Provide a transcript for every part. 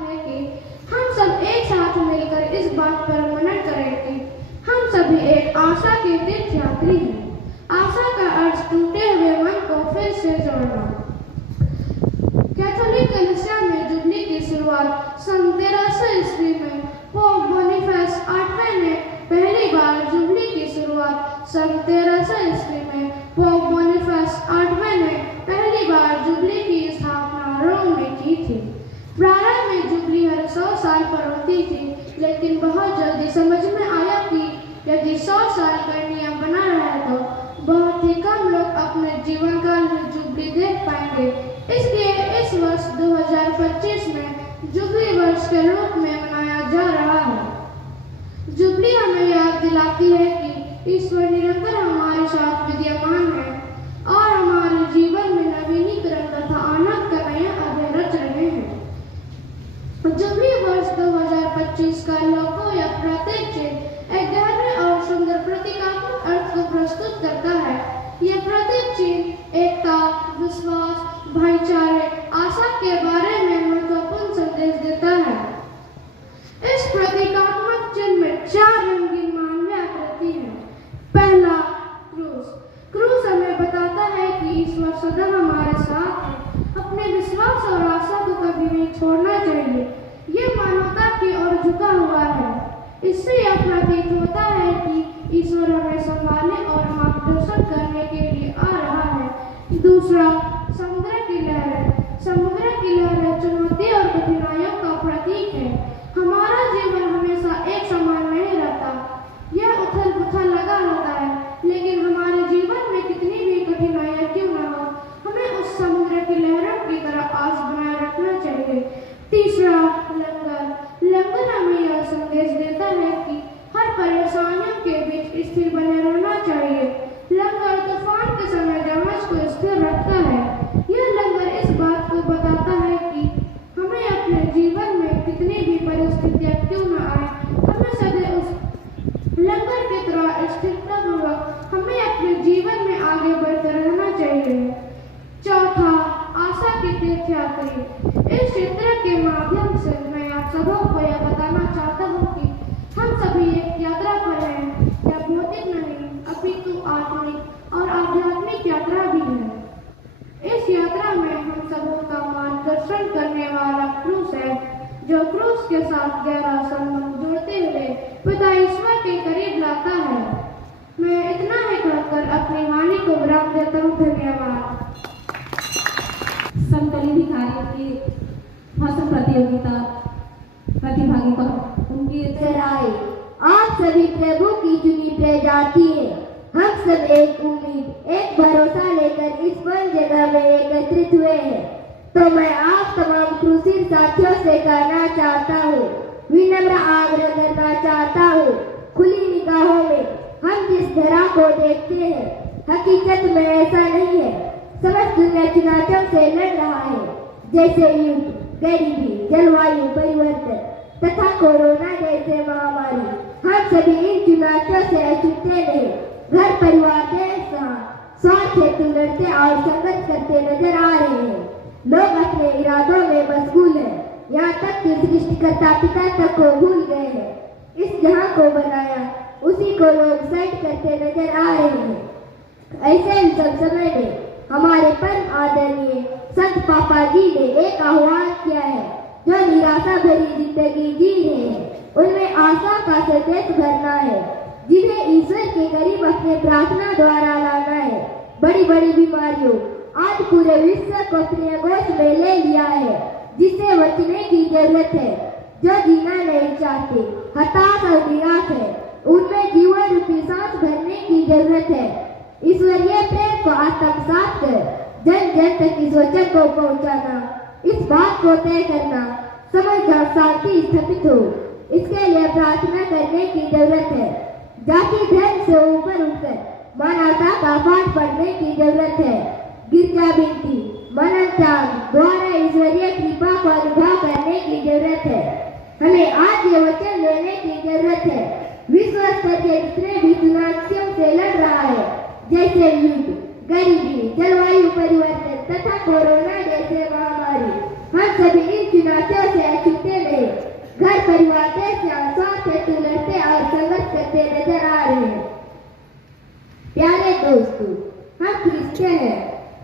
बात है कि हम सब एक साथ मिलकर इस बात पर मनन करें कि हम सभी एक आशा के तीर्थयात्री हैं। आशा का अर्थ टूटे हुए मन को फिर से जोड़ना। कैथोलिक कलीसिया में जुबली की शुरुआत सन 1300 ईस्वी में पोप बोनीफेस 8वें ने पहली बार जुबली की शुरुआत सन 1300 ईस्वी में पोप बोनीफेस 8वें ने पहली बार जुबली की स्थापना रोम में की थी। प्रारंभ में जुबली हर 100 साल पर होती थी, लेकिन बहुत जल्दी समझ में आया कि यदि 100 साल का नियम बना रहे तो बहुत ही कम लोग अपने जीवन काल में जुबली देख पाएंगे। इसलिए इस वर्ष 2025 में जुबली वर्ष के रूप में मनाया जा रहा है। जुबली हमें याद दिलाती है कि ईश्वर निरंतर हमारे साथ विद्यमान है और हमारे जीवन में नवीनीकरण तथा आनंद का नया अध्याय रच रहे हैं। जुबली वर्ष 2025 का लोगो या प्रतीक चिन्ह एक गहरे और सुंदर प्रतीकात्मक अर्थ को प्रस्तुत करता है। यह प्रतीक चिन्ह एकता, विश्वास, भाईचारे, आशा के बारे में महत्वपूर्ण संदेश देता है। इस प्रतीकात्मक चिन्ह में 4 रंगीन मानवीय आकृति है। पहला, क्रूस। क्रूस हमें बताता है कि ईश्वर सदा हमारे साथ है। अपने विश्वास और आशा को कभी नहीं छोड़ना चाहिए। यह मानवता की ओर झुका हुआ है। इससे यह प्रतीत होता है कि ईश्वर हमें संभालने और मार्गदर्शन करने के लिए आ रहा है। दूसरा, समुद्र की लहरें। समुद्र की लहरें चुनौती और कठिनाइयों का प्रतीक है। हमारा जीवन हमेशा एक समान नहीं रहता। यह उथल-पुथल लगा रहता है, लेकिन हमारे जीवन में कितनी भी कठिनाइयां क्यों न हो, हमें उस समुद्र की लहरों की तरह आस बनाए रखना चाहिए। तीसरा, लंगर। लंगर हमें यह संदेश देता है कि हर परेशानियों के बीच स्थिर बने रहना चाहिए। लंगर तूफान के समय जहाज को स्थिर रखता है। यह लंगर इस बात को बताता है कि हमें अपने जीवन में कितनी भी परिस्थितियां क्यों न आए, हमें सदैव उस लंगर की तरह स्थिरतापूर्वक हमें अपने जीवन में आगे बढ़ते रहना चाहिए। चौथा, आशा की तीर्थयात्री। इस चित्र के माध्यम से मैं आप सबों को यह बताना चाहता हूँ कि हम सभी एक यात्रा पर हैं। यह भौतिक नहीं, अपितु आत्मिक और आध्यात्मिक यात्रा भी है। इस यात्रा में हम सबों का मार्गदर्शन करने वाला क्रूस है, जो क्रूस के साथ गहरा संबंध जोड़ते हुए पिता ईश्वर के करीब लाता है। मैं इतना ही कहकर अपनी वाणी को विराम देता हूँ। धन्यवाद। समकालीन कार्य की भाषण प्रतियोगिता प्रतिभागी को उनकी सराय। आप सभी प्रभु की चुनी प्रजाति है। हम सब एक उम्मीद, एक भरोसा लेकर इस पल जगह में एकत्रित हुए हैं। तो मैं आप तमाम क्रूसिल साथियों से कहना चाहता हूँ, विनम्र आग्रह करना चाहता हूँ, खुली निगाहों में हम जिस धरा को देखते हैं, हकीकत में ऐसा नहीं है। समस्त दुनिया चुनौतियों से लड़ रहा है, जैसे युद्ध, गरीबी, जलवायु परिवर्तन तथा कोरोना जैसे महामारी। हम सभी इन चुनौतियों से अछूते नहीं। घर परिवार के साथ स्वार्थ हेतु लड़ते और संघर्ष करते नजर आ रहे हैं। लोग अपने इरादों में मशगूल हैं, यहाँ तक कि सृष्टिकर्ता पिता तक को भूल गए हैं। इस जहां को बनाया उसी को लोग साइड करते नजर आ रहे हैं। ऐसे सब समय में हमारे परम आदरणीय संत पापा जी ने एक आह्वान किया है, जो निराशा भरी जिंदगी जी रहे हैं उनमें आशा का संदेश भरना है, जिन्हें ईश्वर के करीब अपने प्रार्थना द्वारा लाना है। बड़ी बड़ी बीमारियों आज पूरे विश्व को अपने गोद में ले लिया है, जिससे बचने की जरूरत है। जो जीना नहीं चाहते, हताश और निराश है, उनमें जीवन रूपी सांस भरने की जरूरत है। ईश्वरीय प्रेम को आत्मसात कर जन जन तक इस वचन को पहुंचाना, इस बात को तय करना, समझ जहाँ शांति स्थापित हो, इसके लिए प्रार्थना करने की जरूरत है। जाति धर्म से ऊपर उठकर मानवता का पाठ पढ़ने की जरूरत है। गिरजा बिनती, मनन त्याग द्वारा ईश्वरीय कृपा को अनुभव करने की जरूरत है। हमें आज ये वचन लेने की जरूरत है। विश्व स्तर के जितने भी चुनौतियों से लड़ रहा है, जैसे युद्ध, गरीबी, जलवायु परिवर्तन तथा कोरोना जैसे महामारी। हम सभी इन चुनौतियों से अछूते नहीं, घर परिवार देश या स्वास्थ्य हेतु लड़ते और संघर्ष करते नजर आ रहे हैं। प्यारे दोस्तों, हम क्रिश्चियन हैं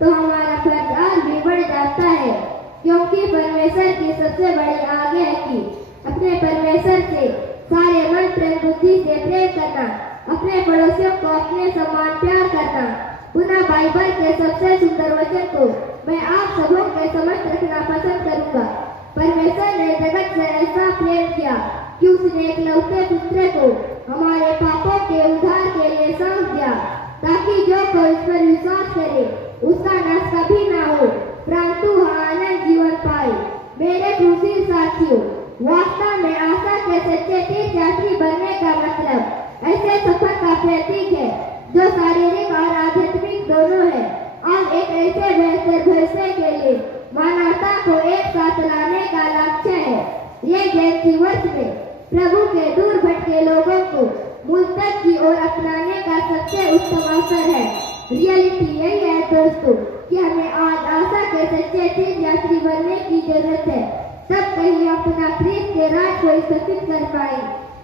तो हमारा फर्ज और भी बढ़ जाता है, क्योंकि परमेश्वर की सबसे बड़ी आज्ञा है कि अपने परमेश्वर से सारे मन प्रेम बुद्धि से प्रेम करना, अपने पड़ोसियों को अपने समान प्यार करना। पुनः बाइबल के सबसे सुंदर वचन को मैं आप सबों के समक्ष रखना पसंद करूंगा। परमेश्वर ने जगत से ऐसा प्रेम किया कि उसने एकलौते पुत्र को हमारे पापों के उद्धार के लिए सौंप दिया, ताकि जो कोई इस पर विश्वास करे उसका नाश कभी ना हो, परंतु आनंद जीवन पाए। मेरे क्रूसी साथियों, वास्तव में आशा के सच्चे तीर्थयात्री बनने का मतलब ऐसे सफर का प्रतीक है जो शारीरिक और आध्यात्मिक दोनों है, और एक ऐसे बेहतर भविष्य के लिए मानवता को एक साथ लाने का लक्ष्य है। ये जयंती वर्ष में प्रभु के दूर भटके लोगों को मूल तक की ओर अपनाने का सबसे उत्तम अवसर है। रियलिटी यही है दोस्तों कि हमें आज आशा के सच्चे तीर्थयात्री बनने की जरूरत है, तब कहीं अपना ख्रीस्त के राज को स्थापित कर पाए,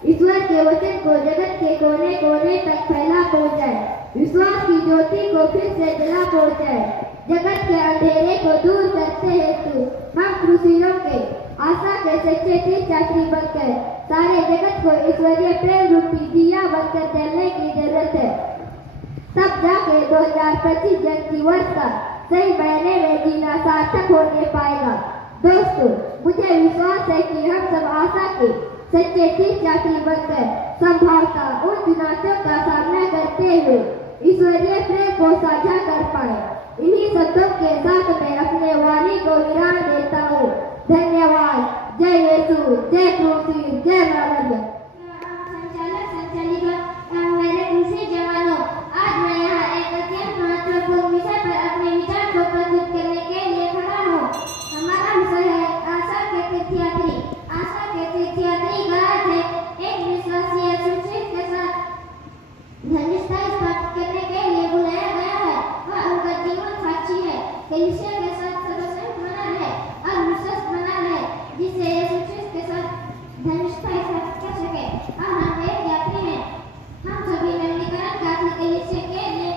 ईश्वर के वचन को जगत के कोने कोने तक फैला पहुंचाए, विश्वास की ज्योति को फिर से जला पहुंचाए, जगत के अंधेरे को दूर करते हेतु हम क्रूसियों के आशा के सच्चे तीर्थयात्री बनकर सारे जगत को ईश्वरीय प्रेम रूपी दिया बनकर जलने की जरूरत है। तब जाके 2025 जयंती वर्ष का सही महीने में जीना सार्थक होने पाएगा। दोस्तों, मुझे विश्वास है कि हम सब आशा के सच्चे तीर्थयात्री बनकर संभवतः उन चुनौतियों का सामना करते हुए ईश्वरीय प्रेम को साझा कर पाए। इन्हीं शब्दों के साथ मैं अपने वाणी को विराम देता हूँ। धन्यवाद। जय यीशु, जय क्रूसी, जय मानव। संचालक संचालिका मेरे दूसरे जवानों, आज मैं यहाँ एक अत्यंत महत्वपूर्ण विषय पर अपने विचार को प्रस्तुत करने के लिए खड़ा हूँ। हमारा विषय है आशा के तीर्थयात्री। आशा के तीर्थयात्री का अर्थ है एक विश्वासी यीशु के साथ घनिष्ठता स्थापित करने के लिए बुलाया गया है। वह उनका जीवन साक्षी है, कलीसिया के साथ सर्वश्रेष्ठ बना रहे और विश्वास बना रहे, जिससे यीशु के साथ घनिष्ठता स्थापित कर सके। और हम एक यात्री हैं। हम सभी नवीनीकरण काफी कलीसिया के लिए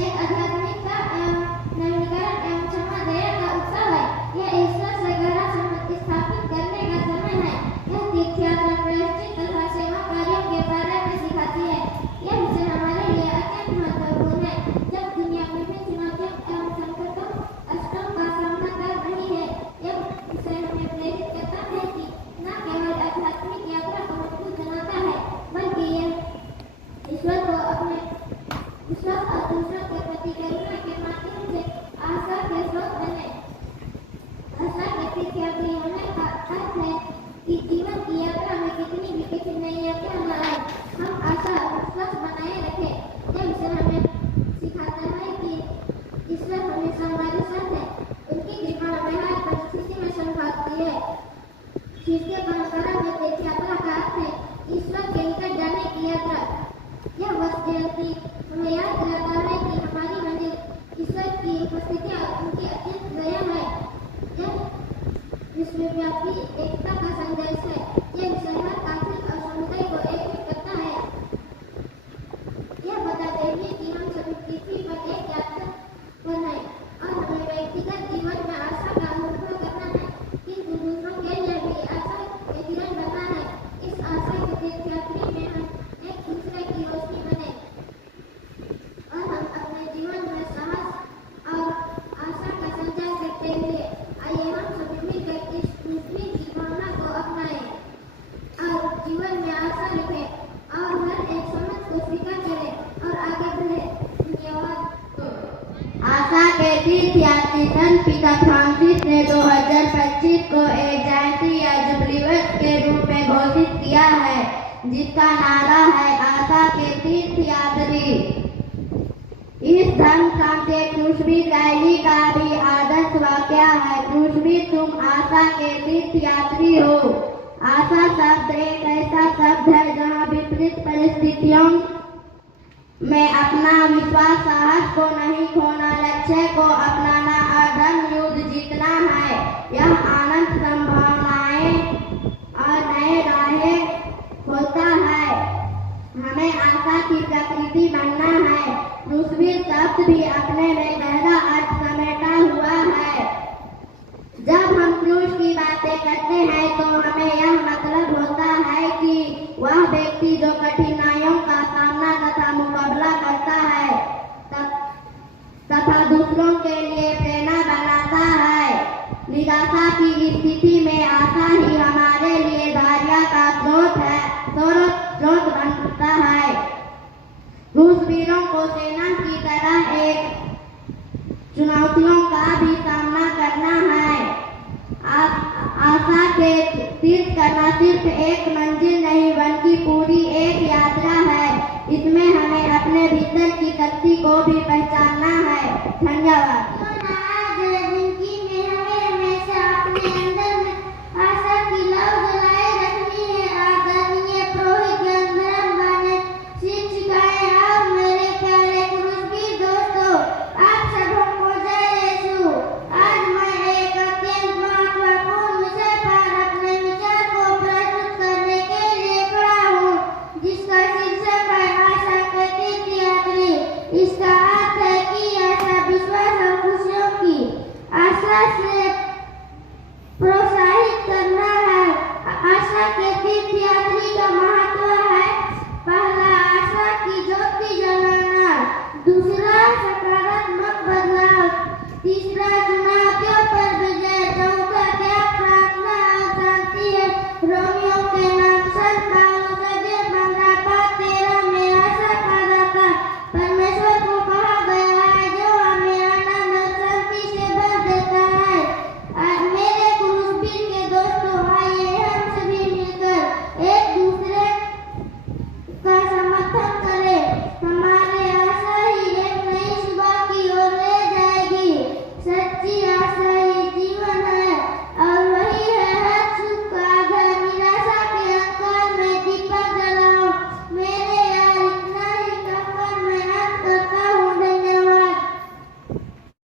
एक आध्यात्मिकता एवं नवीनीकरण एवं क्षमा दया का उत्सव है। यह ईश्वर से गहरा संबंध स्थापित करने का समय है। यह तीर्थयात्रा प्रायश्चित तथा सेवा कार्यों के बारे में सिखाती है। यह विषय हमारे लिए अत्यंत महत्वपूर्ण है। जब दुनिया विभिन्न चुनौतियों एवं संकटों कष्टों का सामना कर रही है, यह विषय हमें प्रेरित करता है कि न केवल आध्यात्मिक यात्रा को मजबूत बनाता है, बल्कि यह ईश्वर को अपने विश्वास और दूसरों के प्रति करुणा के माध्यम से आशा के स्रोत बने। आशा के तीर्थयात्री होने का अर्थ है कि जीवन की यात्रा में कितनी भी कठिनाइयां क्यों न आए, हम आशा और विश्वास बनाए रखें। यह विषय हमें सिखाता है कि ईश्वर हमेशा हमारे साथ है। उनकी कृपा हमें हर परिस्थिति में संभालती है। ख्रीष्टीय परंपरा में तीर्थयात्रा का अर्थ है ईश्वर के निकट जाने की यात्रा। यह वर्ष जयंती हमें याद दिलाता है कि हमारी मंजिल ईश्वर की उपस्थिति और उनकी अत्यंत दया है। यह विश्वव्यापी एकता का संदेश है। यह विषय हर काफिल और समुदाय को एकजुट करता है। यह बताते हुए कि हम सभी पृथ्वी पर एक यात्रा पर हैं और हमें व्यक्तिगत जीवन में आशा का अनुभव करना है, किंतु दूसरों के लिए भी आशा के किरण बनना है। इस आशा के तीर्थयात्री में हम एक दूसरे की रोशनी बने और हम अपने जीवन में साहस और आशा का संचार करते हुए आइए हम सभी मिलकर इस दूसरी की भावना को अपनाएं और जीवन में आशा रखें और हर एक समझ को स्वीकार करें और आगे बढ़ें। धन्यवाद। आशा के तीर्थयात्री संत पिता फ्रांसिस ने 2025 को एक जयंती या जुबली वर्ष के रूप में घोषित किया है, जिसका नारा है आशा के तीर्थयात्री। इस धर्म शांति क्रूसबी रैली का भी आदर्श वाक्य है, क्रूसबी तुम आशा के तीर्थयात्री हो। आशा शब्द एक ऐसा शब्द है जहाँ विपरीत परिस्थितियों मैं अपना विश्वास साहस को नहीं खोना, लक्ष्य को अपनाना और धर्म युद्ध जीतना है। यह आनंद संभावनाएं और नए राहें खोलता है। हमें आशा की प्रकृति बनना है। क्रूसविल शब्द भी अपने में गहरा अर्थ समेटा हुआ है। जब हम क्रूस की बातें करते हैं तो हमें यह मतलब होता है कि वह व्यक्ति जो कठिनाइयों का सामना तथा मुकाबला करता है तथा दूसरों के लिए प्रेरणा बनाता है। निराशा की स्थिति में आशा ही हमारे लिए धैर्य का स्रोत बनता है। क्रूसवीरों को सेना की तरह एक चुनौतियों का भी सामना करना है। आशा के तीर्थ करना सिर्फ एक मंजिल नहीं बल्कि पूरी एक यात्रा है। इसमें हमें अपने भीतर की शक्ति को भी पहचानना है। धन्यवाद। जिंदगी में हमें हमेशा अपने अंदर में आशा की लौ जलाए रखनी है। आदरणीय पुरोहित गंधर्व बने शिक्षिकाएं और मेरे प्यारे क्रूसवीर दोस्तों, आप सबों को जय यीशु। आज मैं एक अत्यंत महत्वपूर्ण विषय पर अपने विचार को प्रस्तुत करने के लिए खड़ा हूँ, जिसका शीर्षक है आशा के तीर्थयात्री। इसका अर्थ है कि आशा विश्वास और खुशियों की। आशा से